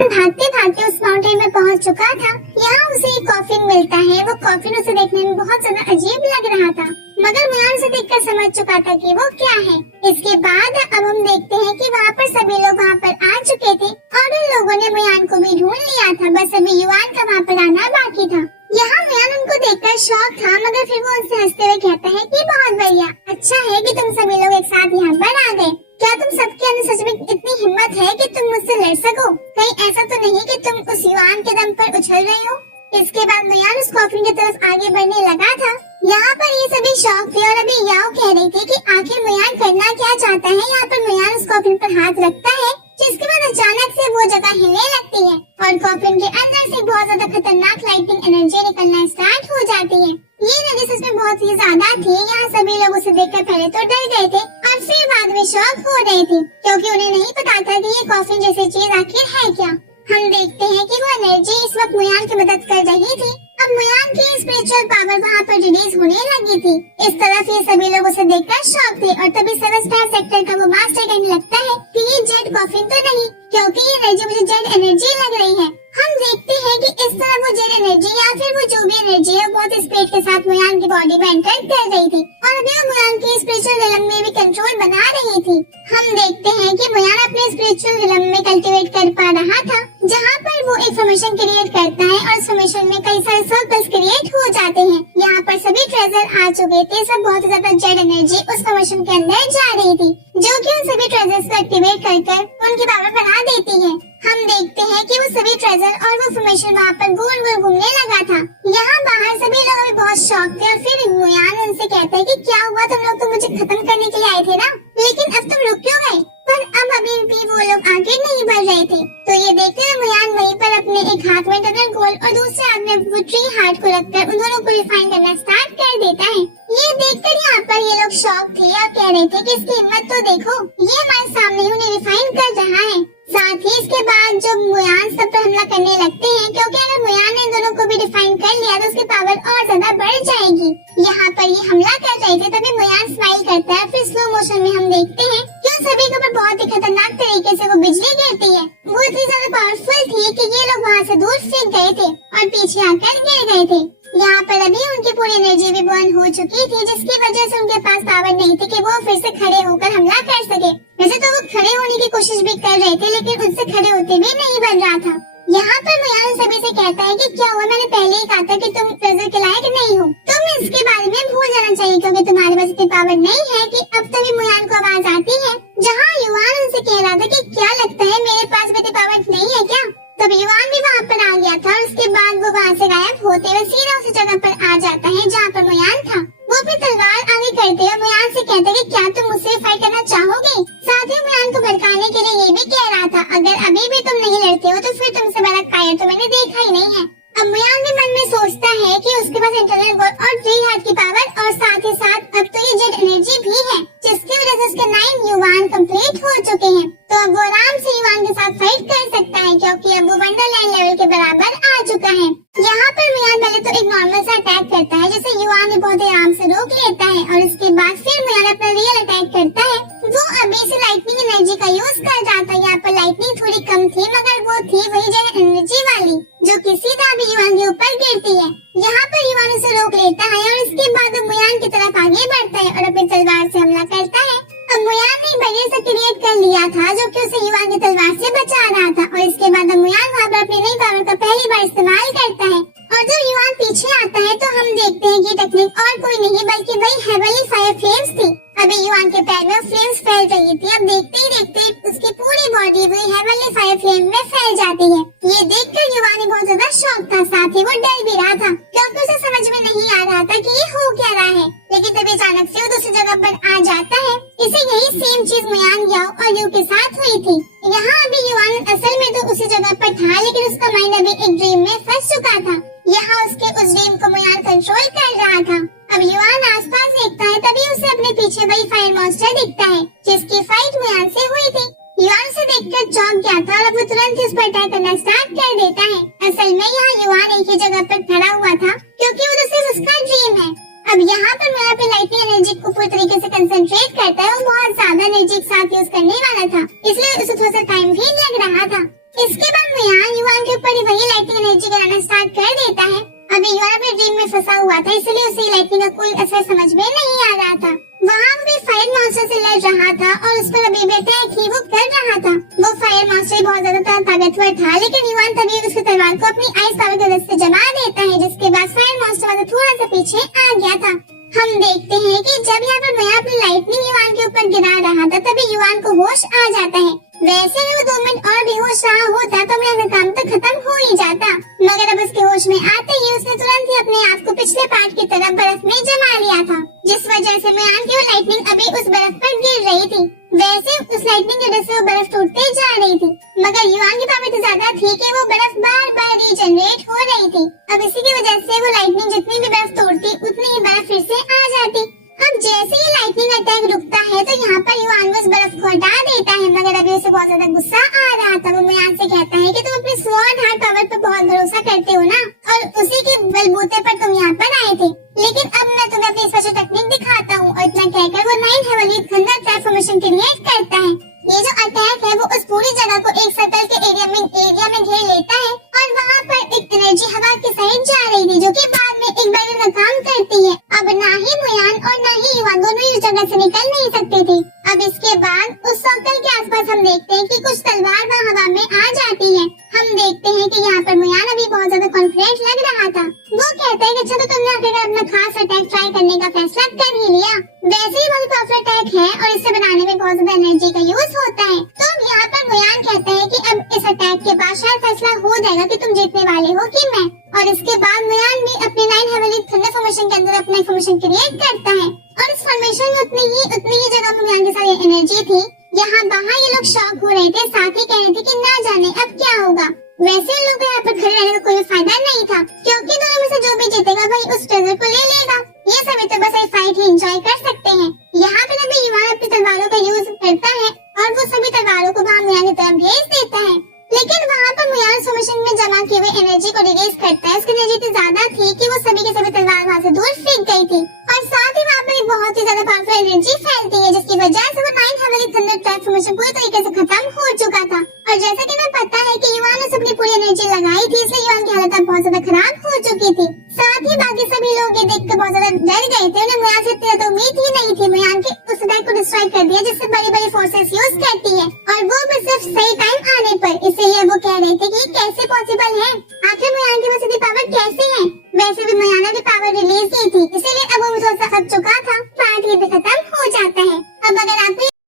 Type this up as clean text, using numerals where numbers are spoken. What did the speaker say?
भागते भागते उस माउंटेन में पहुंच चुका था। यहाँ उसे एक कॉफिन मिलता है। वो कॉफिन उसे देखने में बहुत ज्यादा अजीब लग रहा था, मगर मुयान उसे देखकर समझ चुका था कि वो क्या है। इसके बाद अब हम देखते हैं कि वहाँ पर सभी लोग वहाँ पर आ चुके थे और उन लोगों ने मुयान को भी ढूंढ लिया था। बस अभी युवान का वहाँ पर आना बाकी था। यहाँ मुयान उनको देखकर शॉक था, मगर फिर वो उनसे हंसते हुए कहता है कि बहुत बढ़िया, अच्छा है कि तुम सभी लोग एक साथ यहाँ पर आ गए। क्या तुम सबके अंदर सच में इतनी हिम्मत है कि तुम मुझसे लड़ सको? कहीं ऐसा तो नहीं कि तुम उस युवान के दम पर उछल रहे हो? इसके बाद मुयान उस कॉफिन की तरफ आगे बढ़ने लगा था। यहाँ पर ये सभी शौक थे और अभी याओ कह रही थी कि आखिर मुयान करना क्या चाहता है। यहाँ पर मुयान उस कॉफिन पर हाथ रखता है, जिसके बाद अचानक से वो जगह हिलने लगती है और कॉफिन के अंदर से बहुत ज्यादा खतरनाक लाइटिंग एनर्जी निकलना स्टार्ट हो जाती है। ये एनर्जी सच में बहुत ही ज्यादा थी। यहाँ सभी लोग उसे देखकर पहले तो डर गए थे और फिर बाद में शॉक हो रहे थे, क्योंकि उन्हें नहीं पता था कि ये कॉफिन जैसी चीज आखिर है क्या। हम देखते हैं कि वो एनर्जी इस वक्त मुयान की मदद कर रही थी। अब मुयान की स्पिरिचुअल पावर वहाँ पर रिलीज होने लगी थी। इस तरफ ये सभी लोग उसे देखकर शॉक थे और तभी 7 स्टार सेक्टर का वो मास्टर कहने लगता है कि ये जेड कॉफिन तो नहीं, क्योंकि ये एनर्जी मुझे जेड एनर्जी लग रही है। हम देखते हैं कि इस तरह वो जेड एनर्जी या फिर वो जो भी एनर्जी है बहुत स्पीड के साथ मुयान की बॉडी में एंटर कर रही थी और अभी वो मुयान की स्पिरिचुअल रिलम में भी कंट्रोल बना रही थी। हम देखते हैं कि मुयान अपने स्पिरिचुअल रिलम में कल्टीवेट कर पा रहा था, जहाँ पर वो एक फॉर्मेशन क्रिएट करता है और फॉर्मेशन में कई सारे सर्कल्स क्रिएट हो जाते हैं। यहाँ पर सभी ट्रेजर आ चुके थे। सब बहुत ज्यादा जेड एनर्जी उस फॉर्मेशन के अंदर जा रही थी, जो कि उन सभी ट्रेजर्स को एक्टिवेट कर उनकी पावर बढ़ा देती है। हम देखते हैं कि वो सभी ट्रेजर और वो फॉर्मेशन वहाँ पर गोल गोल घूमने लगा था। यहाँ बाहर सभी लोग अभी बहुत शॉक थे और फिर मुयान उनसे कहता है कि क्या हुआ, तुम लोग तो मुझे खत्म करने के लिए आए थे ना, लेकिन अब तुम रुक क्यों गए? पर अब अभी भी वो लोग आगे नहीं बढ़ रहे थे। तो ये देखते हुए मुयान वहीं पर अपने एक हाथ में डबल गोल और दूसरे हाथ में वो ट्री हार्ट को रखकर उन दोनों को रिफाइन करना स्टार्ट कर देता है। ये देखकर यहाँ पर ये लोग शॉक थे और कह रहे थे कि इसकी हिम्मत तो देखो, ये हमारे सामने ही उन्हें रिफाइन कर रहा है। साथ ही इसके बाद जो मुयान सब पर हमला करने लगते हैं, क्योंकि अगर मुयान ने इन दोनों को भी डिफाइन कर लिया तो उसकी पावर और ज्यादा बढ़ जाएगी। यहाँ पर ये हमला कर रहे थे, तभी मुयान स्माइल करता है। फिर स्लो मोशन में हम देखते हैं कि उन सभी के ऊपर बहुत ही खतरनाक तरीके से वो बिजली गिरती है। वो इतनी ज्यादा पावरफुल थी कि ये लोग वहाँ से दूर फेंक गए थे और पीछे आकर गिर गए थे। यहाँ पर अभी उनकी पूरी एनर्जी भी बर्न हो चुकी थी, जिसकी वजह से उनके पास पावर नहीं थी कि वो फिर से खड़े होकर हमला कर सके। वैसे तो वो खड़े होने की कोशिश भी कर रहे थे, लेकिन उनसे खड़े होते भी नहीं बन रहा था। यहाँ पर मुयान सभी से कहता है कि क्या हुआ, मैंने पहले ही कहा था कि तुम ट्रेजर के लायक नहीं हो, तुम इसके बारे में भूल जाना चाहिए, क्योंकि तुम्हारे पास इतनी पावर नहीं है कि अब तभी मुयान को आवाज आती है, जहाँ युवान उनसे कह रहा था कि क्या लगता है मेरे पास इतनी पावर नहीं है क्या? तब युवान भी वहाँ पर आ गया था और उसके बाद वो वहाँ से गायब होते हुए सीधा उसी जगह पर आ जाता है जहाँ पर मुयान था। वो अपनी तलवार आगे करते हुए मुयान से कहता है कि क्या तुम मुझसे फाइट करना चाहोगे? साथ ही मुयान को भड़काने के लिए ये भी कह रहा था, अगर अभी भी तुम नहीं लड़ते हो तो फिर तुमसे बड़ा कायर तो मैंने देखा ही नहीं है। अब मुयान भी मन में सोचता है कि उसके पास इंटरनल गोल और 3 हाथ की पावर और साथ ही साथ अब तो ये जेड एनर्जी भी है, जिसकी वजह से उसके 9 युवान कंप्लीट हो चुके हैं। तो अब वो आराम से युवान के साथ फाइट कर सकता है, क्योंकि अब वो वंडरलैंड लेवल के बराबर आ चुका है। यहाँ पर मुयान पहले तो एक नॉर्मल सा अटैक करता है, जिसे युवान भी बहुत ही आराम से रोक लेता है और इसके बाद फिर मुयान अपना रियल अटैक करता है। वो अभी से लाइटनिंग एनर्जी का यूज कर रहा था। यहाँ पर लाइटनिंग थोड़ी कम थी, मगर वो थी वही जेड एनर्जी वाली, जो कि सीधा भी युवान के ऊपर गिरती है। यहाँ पर युवान उसे रोक लेता है और इसके बाद वो मुयान की तरफ आगे बढ़ता है और अपनी तलवार से हमला करता है। अब मुयान ने बैरियर से क्रिएट कर लिया था, जो कि उसे युवान की तलवार से बचा रहा था, और इसके बाद मुयान वहाँ पर अपनी नई पावर का पहली बार इस्तेमाल करता है। और जब युवान पीछे आता है तो हम देखते हैं कि टेक्निक और कोई नहीं बल्कि वही हेवनली फायर फ्लेम्स थी। अभी युवान के पैर में फ्लेम्स फैल रही थी। अब देखते ही देखते उसकी पूरी बॉडी वही हेवनली फायर फ्लेम में फैल जाती है। ये देखकर युवान बहुत ज्यादा शॉक था, साथ ही वो डर भी रहा था, क्योंकि उसे समझ में नहीं आ रहा था कि ये हो क्या रहा है। लेकिन तभी अचानक से वो दूसरी जगह पर आ जाता है। इसे यही सेम चीज मुयान, याओ और यू के साथ हुई थी। यहाँ अभी युवान असल में तो उसी जगह पर था, लेकिन उसका माइंड अभी एक ड्रीम में फंस चुका था। यहाँ उसके उस ड्रीम को मुयान कंट्रोल कर रहा था। अब युवान आसपास देखता है, तभी उसे अपने पीछे वही फायर मॉन्स्टर दिखता है, जिसकी फाइट मुयान से हुई थी। युवान से देखकर चौंक गया था और वो तुरंत उस पर अटैक करना स्टार्ट कर देता है। असल में यहाँ युवान एक ही जगह पर खड़ा हुआ था, क्योंकि वो तो सिर्फ उसका ड्रीम है। अब यहाँ पर मुयान अपनी लाइटनिंग एनर्जी को पूरी तरीके से कंसंट्रेट करता है। वो बहुत ज्यादा एनर्जी एक साथ यूज करने वाला था, इसलिए उसे थोड़ा सा टाइम भी लग रहा था। इसके बाद मुयान युवान के ऊपर वही लाइटनिंग एनर्जी गिराना स्टार्ट कर देता है। अभी युवान अपने ड्रीम में फंसा हुआ था, इसलिए उसे लाइटनिंग का कोई असर समझ में नहीं आ रहा था। वहाँ भी फायर मास्टर से लड़ रहा था और उस पर अभी भी अटैक ही वो कर रहा था। वो फायर मास्टर बहुत ज्यादा ताकतवर था, लेकिन युवान तभी उसकी तलवार को अपनी आइस पावर की वजह से जमा देता है, जिसके बाद फायर मास्टर वाला थोड़ा सा पीछे आ गया था। हम देखते हैं कि जब यहाँ पर मैं अपनी लाइटनिंग युवान के ऊपर गिरा रहा था, तभी युवान को होश आ जाता है। वैसे भी वो 2 मिनट और बेहोश रहा होता तो मेरा काम तो खत्म हो ही जाता, मगर अब उसके होश में आते ही उसने तुरंत ही अपने आप को पिछले पार्ट की तरफ बर्फ में जमा लिया था, जिस वजह से मुयान की वो लाइटनिंग अभी उस बर्फ पर गिर रही थी। वैसे उस लाइटनिंग की वजह से वो बर्फ टूटते जा रही थी, मगर युवान की पावर इतनी ज्यादा थी कि वो बर्फ बार बार रीजनरेट हो रही थी। अब इसी की वजह से वो लाइटनिंग जितनी भी बर्फ तोड़ती उतनी ही बर्फ फिर से आ जाती। अब जैसे ही लाइटनिंग अटैक रुकता है तो यहाँ पर युवान उस बर्फ को हटा देता है, मगर अभी उसे बहुत ज्यादा गुस्सा आ रहा था। वो मुयान से कहता है कि तुम अपनी स्वॉर्ड हार्ट पावर पर बहुत भरोसा करते हो ना, और उसी के बलबूते पर तुम यहाँ पर आए थे, लेकिन अब मैं तुम्हें अपनी स्पेशल टेक्निक दिखाता हूँ। और इतना कहकर वो 9 हेवनली थंडर ट्रांसफॉर्मेशन क्रिएट करता है। ये जो अटैक है वो उस पूरी जगह को एक सर्कल के एरिया में घेर लेता है, और वहाँ पर एक एनर्जी हवा की साइड जा रही थी, जो कि बाद में एक बैरियर का काम करती है। अब ना ही मुयान और ना ही युवान दोनों इस जगह से निकल नहीं सकते थे। अब इसके बाद उस सर्कल के आसपास हम देखते हैं कि कुछ तलवार वहाँ हवा में आ जाती है। हम देखते हैं कि यहाँ पर मुयान अभी बहुत ज्यादा कॉन्फिडेंट लग रहा था। वो कहता है कि अच्छा, तो तुमने आखिरकार अपना खास अटैक ट्राई करने का फैसला कर ही लिया। वैसे ही बहुत पावरफुल अटैक है और इसे बनाने में बहुत ज्यादा एनर्जी का यूज होता है। तो अब यहाँ पर मुयान कहता है कि अब इस अटैक के बाद शायद फैसला हो जाएगा कि तुम जीतने वाले हो कि मैं। और इसके बाद मुयान भी अपने 9 हेवनली थंडर फॉर्मेशन के अंदर अपना फॉर्मेशन क्रिएट करता है, और इस फॉर्मेशन में उतनी ही जगह में मुयान के साथ एनर्जी थी। यहाँ बाहर ये लोग शॉक हो रहे थे, साथ ही कह रहे थे कि ना जाने अब क्या होगा। वैसे इन लोगों को यहाँ पर खड़े रहने का कोई फायदा नहीं था, क्योंकि दोनों में से जो भी जीतेगा वही उस ट्रेजर को ले लेगा। ये सभी तो बस एक फाइट ही एंजॉय कर सकते हैं। यहाँ पे अभी युवान अपनी तलवारों का यूज करता है और वो सभी तलवारों को वहाँ मुयान की तरफ भेज देता है, लेकिन वहाँ पर मुयान फॉर्मेशन में जमा की हुई एनर्जी को रिलीज करता है। उसकी एनर्जी इतनी ज्यादा थी कि वो सभी के सभी तलवार वहाँ से दूर फेंक गई थी, और साथ ही वहाँ पर एक बहुत ही ज्यादा पावरफुल एनर्जी फैलती है, जिसकी वजह से वो 9 हेवनली थंडर ट्रांसफॉर्मेशन पूरी तरीके से खत्म हो चुका था। और जैसा कि हमें पता है कि युवान ने अपनी पूरी एनर्जी लगाई थी, इसलिए युवान की हालत अब बहुत ज्यादा खराब हो चुकी थी। साथ ही बाकी सभी लोग ये देख कर बहुत ज्यादा डर गए थे। उन्हें मुयान से इतनी ज्यादा उम्मीद ही नहीं थी। मुयान के उस अटैक को डिस्ट्रॉय कर दिया जिससे बड़ी बड़ी फोर्सेस यूज करती है, और वो भी सिर्फ सही टाइम आने पर। इसलिए वो कह रहे थे कि कैसे पॉसिबल है, आखिर मुयान की वजह से पावर कैसे है। वैसे भी मुयान की पावर रिलीज की थी, इसीलिए अब वो थोड़ा सा थक चुका था। पार्ट ये भी खत्म हो जाता है। अब अगर आपको